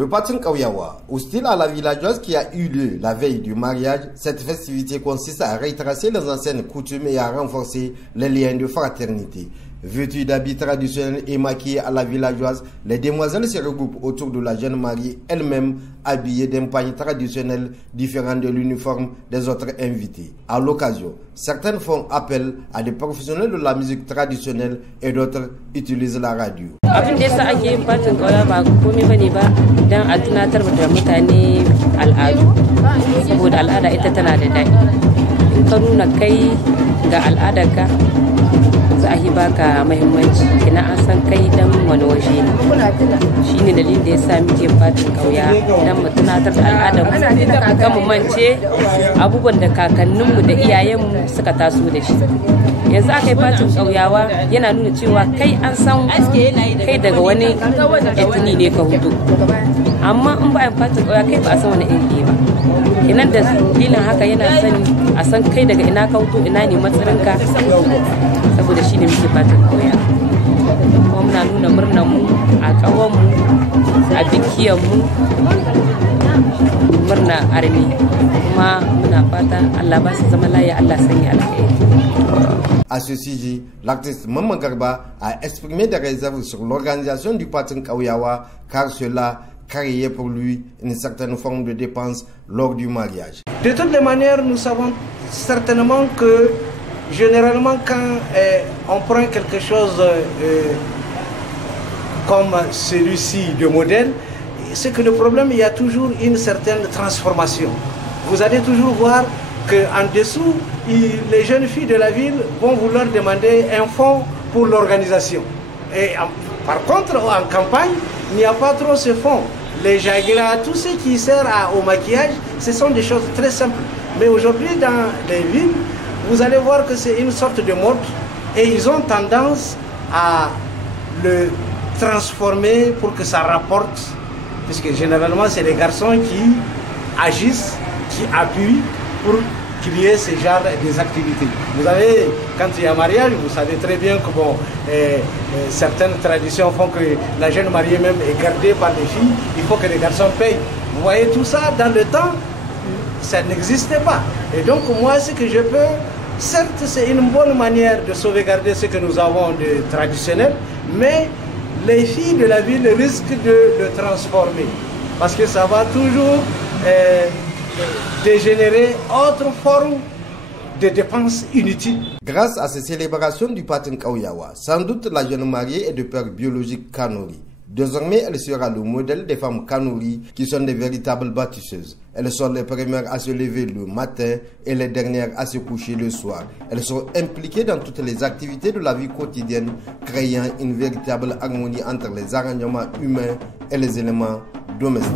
Le Patin Kauyawa, hostile à la villageoise qui a eu lieu la veille du mariage, cette festivité consiste à retracer les anciennes coutumes et à renforcer les liens de fraternité. Vêtues d'habits traditionnels et maquillées à la villageoise, les demoiselles se regroupent autour de la jeune mariée elle-même, habillée d'un pagne traditionnel différent de l'uniforme des autres invités. À l'occasion, certaines font appel à des professionnels de la musique traditionnelle et d'autres utilisent la radio. Abin da yasa ake yin fatin ƙauya ba komai bane ba dan a tunatar da mutane al'adu, saboda al'ada ita tana da daɗi. In ka nuna kai ga al'adarka za a yi baka muhimmanci, kina an san kai dan wani waje ne. Shine dalilin da yasa muke fatin ƙauya dan mu tunatar da al'adar mu, kan mu mance abubuwan da kakanninmu da iyayenmu suka taso da shi. Yanzu aka yi fatin ƙauyawa yana nuna cewa kai an san kai daga wani etini ne ka hudu, amma in ba a fatin ƙauya kai ba a san wani iri ba. Kenan da dalilin haka yana sani a san kai daga ina ka hudu, ina ne matsarinka, saboda shi ne muke fatin ƙauya. Kuma muna nuna murnar mu a ƙawanmu, a bikiyanmu, murna armi, kuma muna fata Allah ba su zama lafiya, Allah sanya alheri. À ce sujet, l'artiste Maman Garba a exprimé des réserves sur l'organisation du Patin Kauyawa car cela créait pour lui une certaine forme de dépense lors du mariage. De toutes les manières, nous savons certainement que généralement quand on prend quelque chose comme celui-ci de modèle, c'est que le problème, il y a toujours une certaine transformation. Vous allez toujours voir qu'en dessous, les jeunes filles de la ville vont vouloir demander un fonds pour l'organisation. Et par contre, en campagne, il n'y a pas trop ce fonds. Les jagira, tout ce qui sert au maquillage, ce sont des choses très simples. Mais aujourd'hui, dans les villes, vous allez voir que c'est une sorte de mode et ils ont tendance à le transformer pour que ça rapporte. Puisque généralement, c'est les garçons qui agissent, qui appuient pour qu'il y ait ce genre des activités. Vous avez, quand il y a mariage, vous savez très bien que bon, certaines traditions font que la jeune mariée même est gardée par les filles, il faut que les garçons payent. Vous voyez tout ça, dans le temps, ça n'existait pas. Et donc moi, ce que je peux, certes c'est une bonne manière de sauvegarder ce que nous avons de traditionnel, mais les filles de la ville risquent de le transformer. Parce que ça va toujours dégénérer autre forme de dépenses inutiles. Grâce à ces célébrations du Patin Kauyawa, sans doute la jeune mariée est de père biologique Kanuri. Désormais, elle sera le modèle des femmes Kanuri qui sont des véritables bâtisseuses. Elles sont les premières à se lever le matin et les dernières à se coucher le soir. Elles sont impliquées dans toutes les activités de la vie quotidienne, créant une véritable harmonie entre les arrangements humains et les éléments domestiques.